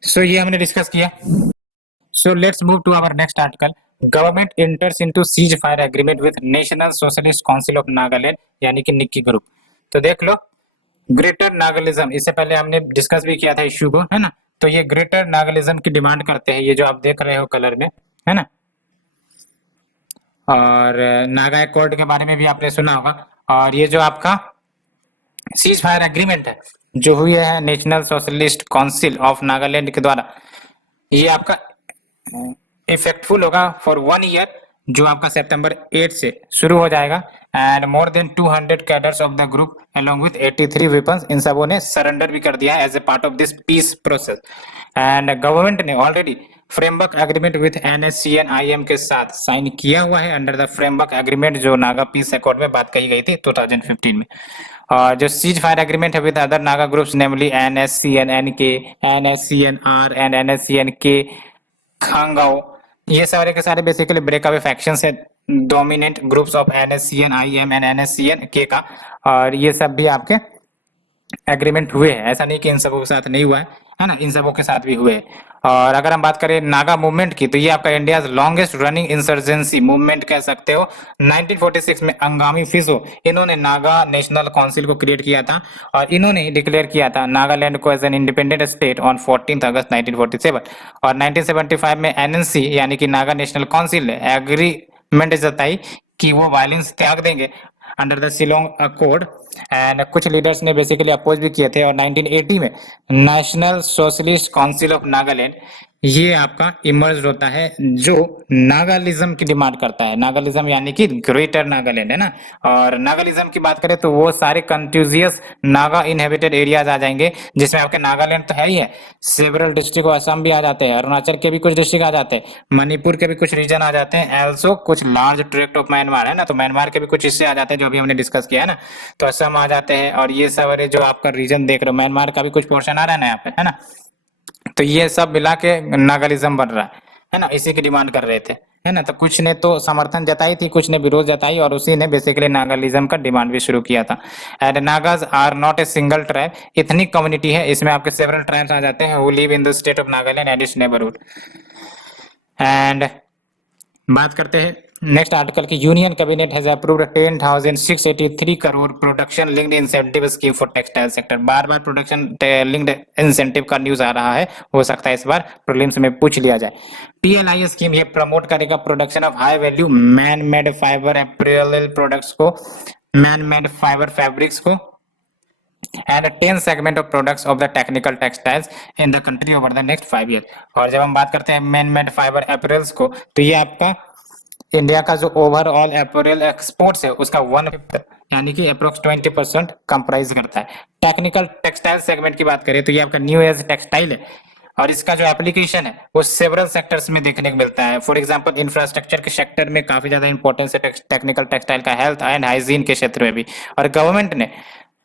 सो ये हमने डिस्कस किया। So let's move to our next article, government enters into cease fire agreement with National Socialist Council of Nagaland, यानी कि निक्की ग्रुप। तो देख लो, ग्रेटर नागालिज्म, इससे पहले हमने डिस्कस भी किया था इश्यू को, है ना। तो ये ग्रेटर नागालिज्म की डिमांड करते हैं, ये जो आप देख रहे हो कलर में, है ना। और नागा एकॉर्ड के बारे में भी आपने सुना होगा। और ये जो आपका सीज फायर एग्रीमेंट है जो हुई है national Socialist Council of Nagaland के द्वारा, ये आपका इफेक्टफुल होगा फॉर 1 ईयर, जो आपका सितंबर 8 से शुरू हो जाएगा। And more than 200 cadres of the group along with 83 weapons, इन सबों ने सरेंडर भी कर दिया है as a part of this peace process. And government ने already framework agreement with NSCN IM के साथ साइन किया हुआ है अंडर द फ्रेमवर्क एग्रीमेंट जो नागा पीस अकॉर्ड में बात कही गई थी 2015 में। और जो सीज फायर एग्रीमेंट है with other Naga groups namely NSCN NK, NSCN R and NSCN K खांगाओ, ये सारे के सारे बेसिकली ब्रेकअवे फैक्शंस है dominant groups of NSCN IM and NSCN के का, और ये सब भी आपके एग्रीमेंट हुए हैं, ऐसा नहीं कि इन सबों के साथ नहीं हुआ है ना, इन सबों के साथ भी हुए हैं। और अगर हम बात करें नागा मूवमेंट की, तो ये आपका India longest running insurgency movement कह सकते हो। 1946 में अंगामी फिजो, इन्होंने नागा नेशनल काउंसिल को क्रिएट किया था और इन्होंने ही डिक्लेयर किया था नागालैंड को as an independent state on 14 अगस्त 1947। और 1975 में NNC यानी कि नागा नेशनल काउंसिल ने एग्रीमेंट जताई कि वो वायलेंस त्याग देंगे under the Shillong accord, and कुछ लीडर्स ने बेसिकली अपोज भी किए थे। और 1980 में National Socialist Council of Nagaland ये आपका इमर्ज होता है, जो नागालिज्म की डिमांड करता है। नागालिज्म यानी कि ग्रेटर नागालैंड, है ना। और नागालिज्म की बात करें तो वो सारे कंट्यूजियस नागा इनहेबिटेड एरियाज आ जाएंगे, जिसमें आपके नागालैंड तो है ही है, सेवरल डिस्ट्रिक्ट असम भी आ जाते हैं, अरुणाचल के भी कुछ डिस्ट्रिक्ट आ जाते हैं, मणिपुर के भी कुछ रीजन आ जाते हैं, एल्सो कुछ लार्ज ट्रैक्ट ऑफ म्यांमार, है ना। तो म्यांमार के भी कुछ हिस्से आ जाते हैं जो अभी हमने डिस्कस किया है ना, तो असम आ जाते हैं। और ये सब जो आपका रीजन देख रहे हो, म्यांमार का भी कुछ पोर्शन आ रहा है ना यहाँ पे, है ना। तो ये सब मिला के नागालिज्म बन रहा है ना, इसी की डिमांड कर रहे थे, है ना। तो कुछ ने तो समर्थन जताई थी, कुछ ने विरोध जताई, और उसी ने बेसिकली नागालिज्म का डिमांड भी शुरू किया था। And Nagas are not a single tribe, इतनी कम्युनिटी है, इसमें आपके सेवरल ट्राइब्स आ जाते हैं who live in the state of Nagaland and its neighbourhood. And बात करते हैं नेक्स्ट आर्टिकल की, union cabinet has approved 10,683 crore production linked incentive scheme for textile sector. बार बार प्रोडक्शन लिंक्ड इंसेंटिव का न्यूज आ रहा है, हो सकता है इस बार प्रीलिम्स में पूछ लिया जाए। PLI स्कीम ये प्रमोट करेगा production of high value man made fibre apparel products को, मैन मेड फाइबर फैब्रिक्स को, and 10 segment of products of the technical textiles in the country over the next 5 years। और जब हम बात करते हैं मैन मेड फाइबर एपरल्स को, तो ये आपका इंडिया का जो ओवरऑल एपरल एक्सपोर्ट्स है उसका 1/5 यानी कि अप्रोक्स 20% कंप्राइज करता है। टेक्निकल टेक्सटाइल सेगमेंट की बात करें तो ये आपका न्यू एज टेक्सटाइल है, और इसका जो एप्लीकेशन है वो सेवरल सेक्टर्स में देखने को मिलता है। फॉर एग्जांपल इंफ्रास्ट्रक्चर के सेक्टर में काफी ज्यादा इंपॉर्टेंस है टेक्निकल टेक्सटाइल का, हेल्थ एंड हाइजीन के क्षेत्र में भी। और गवर्नमेंट ने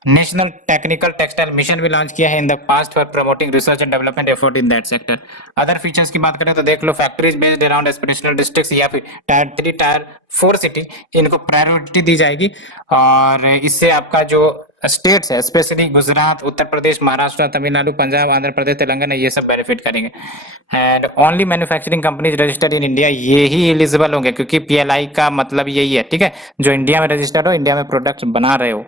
नेशनल टेक्निकल टेक्सटाइल मिशन भी लॉन्च किया है in the past for promoting research and development effort in that sector. Other features की बात करें तो देख लो, factories based around aspirational districts या फिर टायर 3 टायर 4 सिटी, इनको प्रायोरिटी दी जाएगी। और इससे आपका जो स्टेट्स है स्पेशली गुजरात, उत्तर प्रदेश, महाराष्ट्र, तमिलनाडु, पंजाब, आंध्र प्रदेश, तेलंगाना, ये सब बेनिफिट करेंगे। And only manufacturing companies registered in India ये ही एलिजिबल होंगे, क्योंकि PLI का मतलब यही है, ठीक है, जो इंडिया में रजिस्टर्ड हो, इंडिया में प्रोडक्ट बना रहे हो।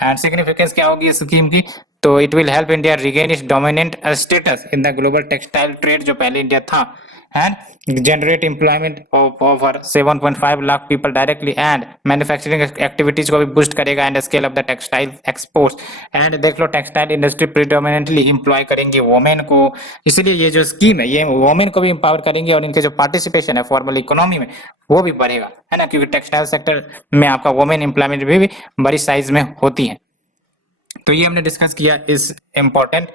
एंड सिग्निफिकेंस क्या होगी इस स्कीम की, तो it will help India regain it's dominant status in the global textile trade, जो पहले इंडिया था, and generate employment of over 7.5 lakh people directly, and manufacturing activities को भी बूस्ट करेगा and scale up the textile exports. And देख लो, टेक्सटाइल इंडस्ट्री प्रिडोमिनेंटली एम्प्लॉय करेंगी वोमेन को, इसलिए ये जो स्कीम है ये वोमेन को भी एम्पावर करेंगे, और इनके जो पार्टिसिपेशन है फॉर्मल इकोनॉमी में वो भी बढ़ेगा, है ना, क्योंकि टेक्सटाइल सेक्टर में आपका वोमेन एम्प्लॉयमेंट भी बड़ी साइज में होती है। तो ये हमने डिस्कस किया इस इंपॉर्टेंट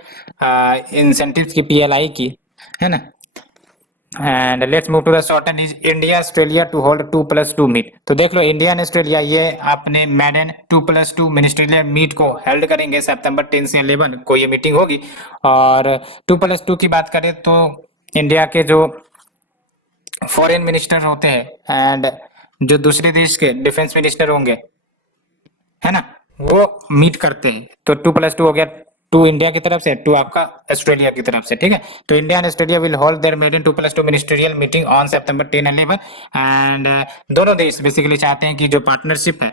इंसेंटिव्स की, PLI की, है ना। And let's move to the shorten is India Australia to hold 2+2 meet. तो देख लो, इंडिया एंड ऑस्ट्रेलिया ये अपने मैडन 2+2 मिनिस्ट्रियल मीट को हेल्ड करेंगे, सितंबर 10 से 11 को ये मीटिंग होगी। और 2+2 की बात करें तो इंडिया के जो फॉरेन मिनिस्टर होते हैं एंड जो दूसरे देश के डिफेंस मिनिस्टर होंगे, है ना, वो मीट करते हैं। तो 2+2 हो गया, 2 इंडिया की तरफ से, 2 आपका ऑस्ट्रेलिया की तरफ से, ठीक है। तो India and Australia will hold their maiden 2+2 ministerial meeting on September 10 and 11। And दोनों देश बेसिकली चाहते हैं कि जो पार्टनरशिप है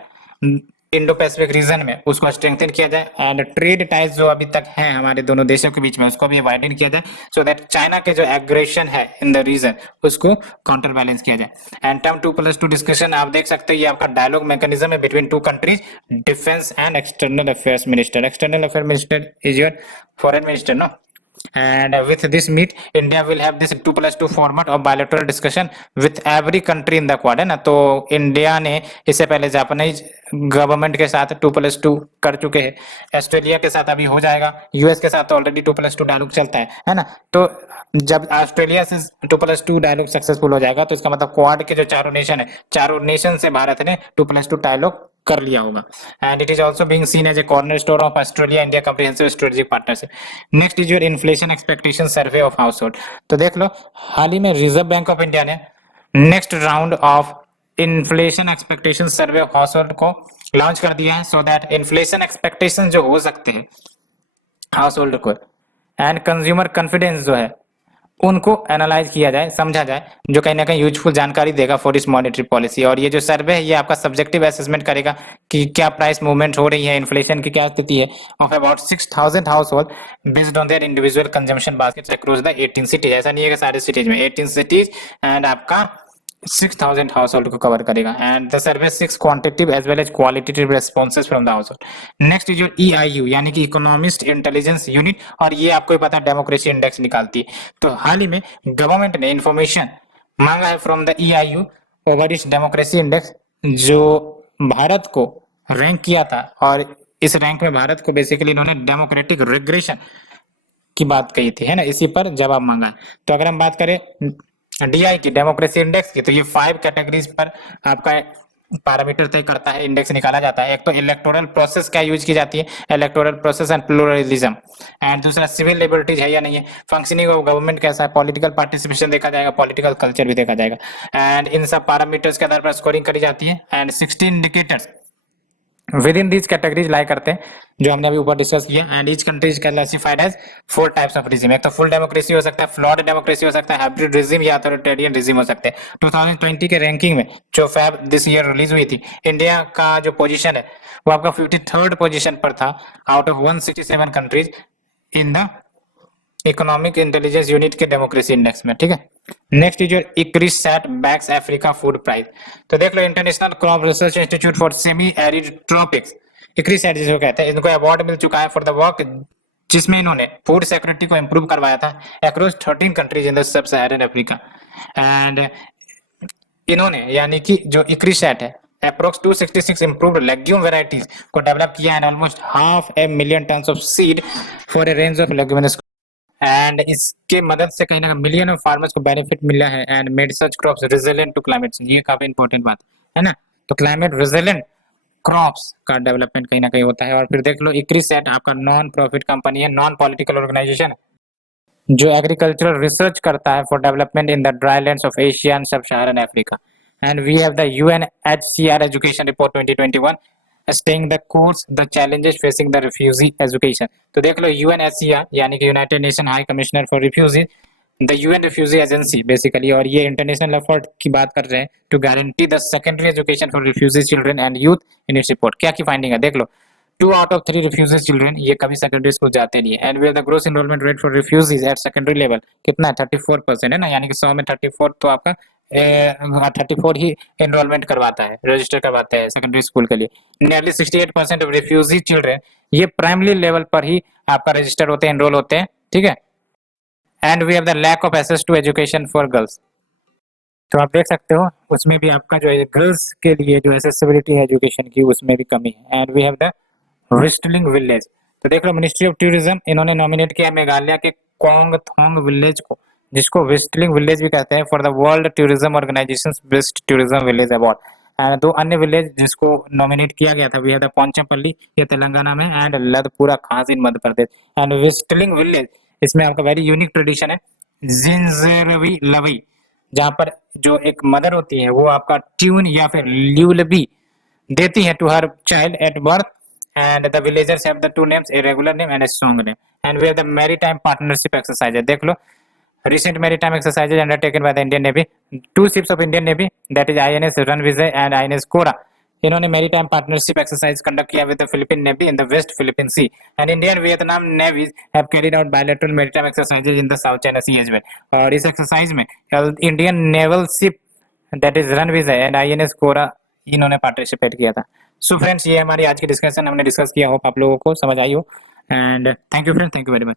इंडो पैसिफिक रीजन में उसको स्ट्रेंथन किया जाए, एंड ट्रेड टाइज जो अभी तक है हमारे दोनों देशों के बीच में उसको भी वाइडन किया जाए, सो दैट चाइना के जो एग्रेशन है इन द रीजन उसको काउंटर बैलेंस किया जाए। एंड टर्म 2+2 डिस्कशन आप देख सकते हैं, ये आपका डायलॉग मैकेनिज्म है between 2 countries, defence and external affairs minister. External affair minister is your foreign minister, no. And with this meet, India will have this 2+2 format of bilateral discussion with every country in the Quad, है ना। तो इंडिया ने इससे पहले जापानीज गवर्नमेंट के साथ 2+2 कर चुके हैं, ऑस्ट्रेलिया के साथ अभी हो जाएगा, US के साथ ऑलरेडी 2+2 डायलॉग चलता है ना। तो जब ऑस्ट्रेलिया से 2+2 डायलॉग सक्सेसफुल हो जाएगा तो इसका मतलब क्वाड के जो चारों नेशन है, चारों नेशन से भारत ने 2+2 डायलॉग कर लिया होगा। And it is also being seen as a cornerstone of Australia India comprehensive strategic partnership. Next is your inflation expectation survey of household. तो देख लो, हाल ही में रिजर्व बैंक ऑफ इंडिया ने next round of inflation expectation survey of household को लॉन्च कर दिया है, सो दैट इन्फ्लेशन एक्सपेक्टेशन जो हो सकते हैं हाउस होल्ड को एंड कंज्यूमर कॉन्फिडेंस जो है उनको एनालाइज किया जाए, समझा जाए, जो कहीं ना कहीं यूजफुल जानकारी देगा फॉर इस मॉनेटरी पॉलिसी। और ये जो सर्वे है ये आपका सब्जेक्टिव असेसमेंट करेगा कि क्या प्राइस मूवमेंट हो रही है, इन्फ्लेशन की क्या स्थिति है of about 6000 house hold based on their individual consumption basket across the 18 cities. ऐसा नहीं है कि सारे सिटीज में, 18 सिटीज एंड आपका 6000 हाउस होल्ड को कवर करेगा। And the survey seeks quantitative as well as qualitative responses from the household. Next is your EIU यानी कि इकोनॉमिस्ट इंटेलिजेंस यूनिट, और ये आपको पता है डेमोक्रेसी इंडेक्स निकालती है। तो हाल ही में गवर्नमेंट ने इंफॉर्मेशन मांगा है फ्रॉम द EIU ओवर इस डेमोक्रेसी इंडेक्स, जो भारत को रैंक किया था, और इस रैंक में भारत को बेसिकली इन्होंने डेमोक्रेटिक रिग्रेशन की बात कही थी, है ना, इसी पर जवाब मांगा है। तो अगर हम बात करें DI की, डेमोक्रेसी इंडेक्स की, तो ये 5 कैटेगरीज पर आपका पैरामीटर तय करता है, इंडेक्स निकाला जाता है। एक तो इलेक्टोरल प्रोसेस क्या यूज की जाती है, electoral process and pluralism, and दूसरा सिविल लिबर्टीज है या नहीं है, फंक्शनिंग ऑफ गवर्नमेंट कैसा है, पॉलिटिकल पार्टिसिपेशन देखा जाएगा, पॉलिटिकल कल्चर भी देखा जाएगा, एंड इन सब पैरामीटर्स के आधार पर स्कोरिंग करी जाती है। And 16 indicators within these categories लाई करते हैं, जो हमने अभी ऊपर डिस्कस किया। And each country is classified as 4 types of regime. एक तो फुल डेमोक्रेसी हो सकता है, फ्लॉड डेमोक्रेसी हो सकता है, हाइब्रिड रिजिम या अथॉरिटेरियन रिजिम हो सकते हैं। 2020 के रैंकिंग में जो फैब दिस ईयर रिलीज हुई थी, इंडिया का जो पोजीशन है वो आपका 53rd पोजीशन पर था out of 167 countries in the economic intelligence unit के डेमोक्रेसी इंडेक्स में, ठीक है। Next is your ICRISAT backs Africa food price. तो देख लो, international crop research institute for semi arid tropics, ICRISAT जिसको कहते हैं, इनको अवार्ड मिल चुका है फॉर द वर्क जिसमें इन्होंने फूड सिक्योरिटी को इंप्रूव करवाया था across 13 countries in the sub Saharan Africa. And इन्होंने यानी कि जो ICRISAT है अप्रोक्स 266 improved legume varieties को डेवलप किया and almost 500,000 tons of seed for a range of leguminous, and इसके मदद से कहीं ना कहीं मिलियन ऑफ फार्मर्स को बेनिफिट मिला है and made such crops resilient to climate change. ये काफी इंपॉर्टेंट बात है ना, तो क्लाइमेट रेजिलिएंट क्रॉप्स का डेवलपमेंट कहीं ना कहीं होता है। और फिर देख लो, ICRISAT आपका नॉन प्रॉफिट कंपनी है, नॉन पॉलिटिकल ऑर्गेनाइजेशन जो एग्रीकल्चरल रिसर्च करता है for development in the drylands of Asia and sub Saharan Africa. And we have the UNHCR education report 2021 staying the course the challenges facing the refugee education. तो देख लो, UNHCR यानी कि United Nation high commissioner for refugee, the UN refugee agency basically, और ये इंटरनेशनल एफर्ट की बात कर रहे हैं to guarantee the secondary education for refugee children and youth in its report. क्या की फाइंडिंग है देख लो, 2 out of 3 refugees children ये कभी सेकेंडरी स्कूल जाते नहीं है। And way the gross enrolment rate for refugees at secondary level कितना है, 34% है ना, यानी कि 100 में 34 तो आपका 34 ही एनरोलमेंट करवाता है, रजिस्टर करवाता है सेकेंडरी स्कूल के लिए। नियरली 68% ऑफ रिफ्यूजी चिल्ड्रन ये प्राइमरी लेवल पर ही आपका रजिस्टर होते हैं, एनरोल होते हैं, ठीक है। And we have the lack of access to education for girls. तो आप देख सकते हो उसमें भी आपका जो है गर्ल्स के लिए जो एक्सेसिबिलिटी है एजुकेशन की उसमें भी कमी है। And we have the whistling village. तो देख लो, मिनिस्ट्री ऑफ टूरिज्म इन्होंने नॉमिनेट किया मेघालय के कोंग थोंग विलेज को, जिसको व्हिस्टलिंग विलेज भी कहते हैं, for the World Tourism Organization best tourism village award. And 2 अन्य विलेज जिसको नॉमिनेट किया गया था, वी हैव द पोंचापल्ली, ये तेलंगाना में, एंड लदपुरा खास इन मध्य प्रदेश। एंड व्हिस्टलिंग विलेज इसमें आपका वेरी यूनिक ट्रेडिशन है जिंजरवी लवई, जहाँ पर जो एक मदर होती है वो आपका ट्यून या फिर ल्यूलबी देती है to her child at birth. And the villagers have the 2 names, a regular name and a song name. And we have the maritime partnership exercise. देख लो, recent maritime exercises undertaken by the Indian Navy. 2 ships of Indian Navy, that is INS Ranvijay and INS Kora. इन्होंने maritime partnership exercise conduct किया with the Philippine Navy in the West Philippine Sea. And Indian Vietnam navies have carried out bilateral maritime exercises in the South China Sea as well. और इस exercise में Indian naval ship that is Ranvijay and INS Kora इन्होंने पार्टिसिपेट किया था। सो फ्रेंड्स, ये हमारी आज की डिस्कशन हमने डिस्कस किया, होप आप लोगों को समझ आई हो। And thank you friends, thank you very much.